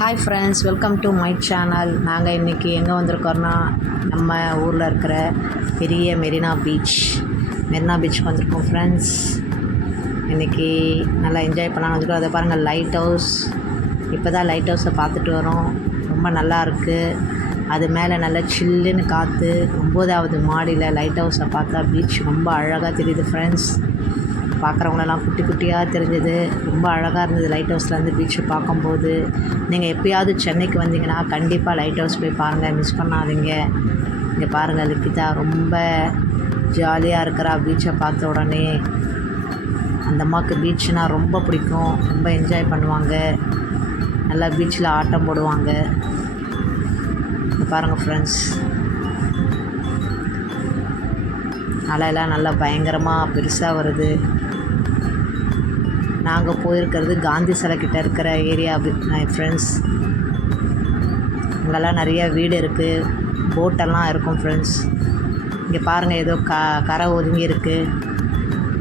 Hi friends, welcome to my channel. நாங்கள் இன்றைக்கி எங்கே வந்திருக்கோம்னா, நம்ம ஊரில் இருக்கிற பெரிய மெரினா பீச்சுக்கு வந்திருக்கோம் ஃப்ரெண்ட்ஸ். இன்றைக்கி நல்லா என்ஜாய் பண்ணலாம்னு வந்திருக்கோம். அதை பாருங்கள், லைட் ஹவுஸ். இப்போ தான் லைட் ஹவுஸை பார்த்துட்டு வரோம். ரொம்ப நல்லா இருக்குது. அது மேலே நல்லா சில்லுன்னு காற்று. 9வது மாடியில் லைட் ஹவுஸை பார்த்தா பீச் ரொம்ப அழகாக தெரியுது ஃப்ரெண்ட்ஸ். பார்க்குறவங்களெல்லாம் குட்டி குட்டியாக தெரிஞ்சது. ரொம்ப அழகாக இருந்தது லைட் ஹவுஸ்லேருந்து பீச்சை பார்க்கும்போது. நீங்கள் எப்போயாவது சென்னைக்கு வந்தீங்கன்னா கண்டிப்பாக லைட் ஹவுஸ் போய் பாருங்கள், மிஸ் பண்ணாதீங்க. இங்கே பாருங்கள், லிக்கிதா ரொம்ப ஜாலியாக இருக்கிறா பீச்சை பார்த்த உடனே. அந்த அம்மாவுக்கு பீச்சுனால் ரொம்ப பிடிக்கும். ரொம்ப என்ஜாய் பண்ணுவாங்க. நல்லா பீச்சில் ஆட்டம் போடுவாங்க. பாருங்கள் ஃப்ரெண்ட்ஸ், அலையெல்லாம் நல்லா பயங்கரமாக பெருசாக வருது. நாங்கள் போயிருக்கிறது காந்தி சிலை கிட்டே இருக்கிற ஏரியா ஃப்ரெண்ட்ஸ். அங்கெல்லாம் நிறைய வீடு இருக்குது, போட்டெல்லாம் இருக்கும் ஃப்ரெண்ட்ஸ். இங்கே பாருங்கள், ஏதோ கரை ஒதுங்கி இருக்குது.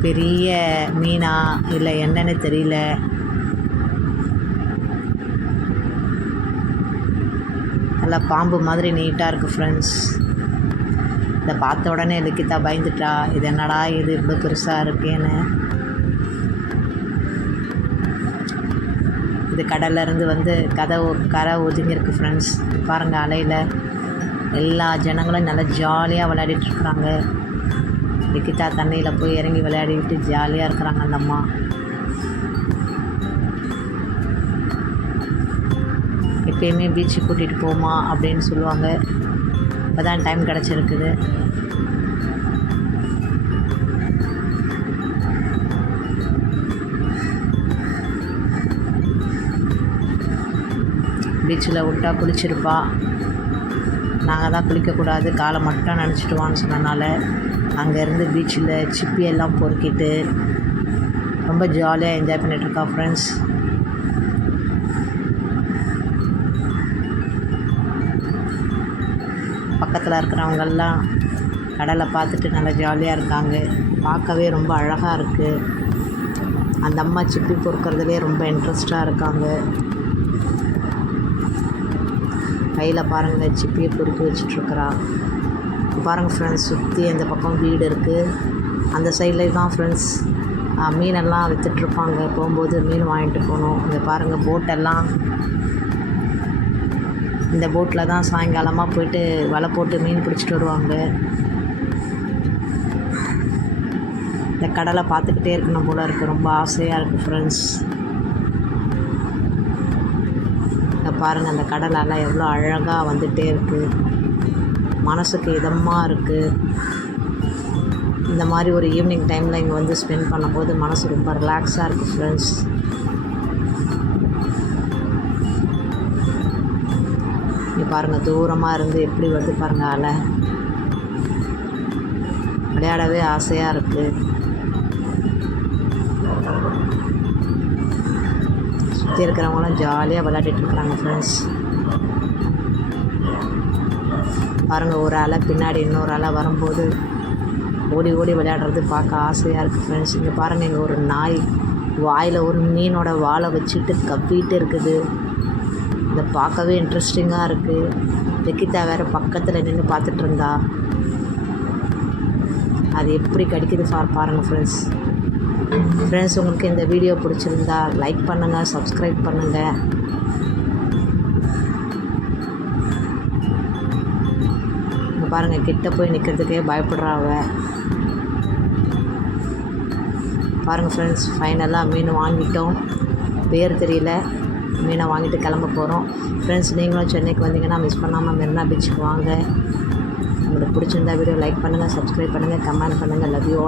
பெரிய மீனா இல்லை என்னன்னு தெரியல. நல்லா பாம்பு மாதிரி நீட்டாக இருக்குது ஃப்ரெண்ட்ஸ். இதை பார்த்த உடனே லிக்கிதா பயந்துட்டா. இது என்னடா இது இவ்வளோ பெருசாக இருக்கேன்னு. இது கடல்லேருந்து வந்து கரை ஒதுங்கியிருக்கு ஃப்ரெண்ட்ஸ். பாருங்கள், அலையில் எல்லா ஜனங்களும் நல்லா ஜாலியாக விளையாடிட்டுருக்குறாங்க. லிக்கிதா தண்ணியில் போய் இறங்கி விளையாடிட்டு ஜாலியாக இருக்கிறாங்க அந்த அம்மா. எப்பயுமே பீச்சுக்கு கூட்டிகிட்டு போமா அப்படின்னு சொல்லுவாங்க. இப்போ தான் டைம் கிடச்சிருக்குது. பீச்சில் விட்டா குளிச்சிருப்பா. நாங்கள் தான் குளிக்கக்கூடாது, காலை மட்டும் நினச்சிட்டுவான்னு சொன்னனால அங்கேருந்து பீச்சில் சிப்பியெல்லாம் பொறுக்கிட்டு ரொம்ப ஜாலியாக என்ஜாய் பண்ணிகிட்ருக்கா ஃப்ரெண்ட்ஸ். பக்கத்தில் இருக்கிறவங்கெல்லாம் கடலை பார்த்துட்டு நல்லா ஜாலியாக இருக்காங்க. பார்க்கவே ரொம்ப அழகாக இருக்குது. அந்த அம்மா சிப்பி பொறுக்கிறதுலே ரொம்ப இன்ட்ரெஸ்டாக இருக்காங்க. கையில் பாருங்கள், சிப்பியை பொறுக்கி வச்சிட்ருக்குறா. பாருங்கள் ஃப்ரெண்ட்ஸ், சுற்றி அந்த பக்கம் வீடு இருக்குது. அந்த சைடில் தான் ஃப்ரெண்ட்ஸ் மீனெல்லாம் விற்றுட்ருப்பாங்க. போகும்போது மீன் வாங்கிட்டு போகணும். இங்கே பாருங்கள், போட்டெல்லாம். இந்த போட்டில் தான் சாயங்காலமாக போய்ட்டு வலை போட்டு மீன் பிடிச்சிட்டு வருவாங்க. இந்த கடலை பார்த்துக்கிட்டே இருக்கணும் போல் இருக்குது. ரொம்ப ஆசையாக இருக்குது ஃப்ரெண்ட்ஸ். பாருங்கள், அந்த கடலெல்லாம் எவ்வளோ அழகாக வந்துகிட்டே இருக்குது. மனசுக்கு இதமாக இருக்குது. இந்த மாதிரி ஒரு ஈவினிங் டைமில் இங்கே வந்து ஸ்பெண்ட் பண்ணும்போது மனசு ரொம்ப ரிலாக்ஸாக இருக்குது ஃப்ரெண்ட்ஸ். இங்கே பாருங்கள், தூரமாக இருந்து எப்படி வருது பாருங்கள் அலை. விளையாடவே ஆசையாக இருக்குது. சுற்றி இருக்கிறவங்களும் ஜாலியாக விளையாடிட்டு இருக்கிறாங்க ஃப்ரெண்ட்ஸ். பாருங்கள், ஒரு அலை பின்னாடி இன்னொரு அலை வரும்போது ஓடி ஓடி விளையாடுறது பார்க்க ஆசையாக இருக்குது ஃப்ரெண்ட்ஸ். இங்கே பாருங்கள், இங்கே ஒரு நாய் வாயில் ஒரு மீனோட வாழை வச்சுட்டு கவ்விட்டு இருக்குது. இதை பார்க்கவே இன்ட்ரெஸ்டிங்காக இருக்குது. லிக்கிதா வேறு பக்கத்தில் நின்று பார்த்துட்டு இருந்தா. அது எப்படி கடிக்குது பாருங்கள் ஃப்ரெண்ட்ஸ். உங்களுக்கு இந்த வீடியோ பிடிச்சிருந்தா லைக் பண்ணுங்கள், சப்ஸ்கிரைப் பண்ணுங்கள். இங்கே பாருங்கள், கிட்ட போய் நிற்கிறதுக்கே பயப்படுறாவ. பாருங்கள் ஃப்ரெண்ட்ஸ், ஃபைனலாக மீன் வாங்கிட்டோம். பேர் தெரியல. மீனை வாங்கிட்டு கிளம்ப போகிறோம் ஃப்ரெண்ட்ஸ். நீங்களும் சென்னைக்கு வந்தீங்கன்னா மிஸ் பண்ணாமல் மெரினா பீச்சுக்கு வாங்க. உங்களுக்கு பிடிச்சிருந்தா வீடியோ லைக் பண்ணுங்கள், சப்ஸ்கிரைப் பண்ணுங்கள், கமெண்ட் பண்ணுங்கள். Love you all.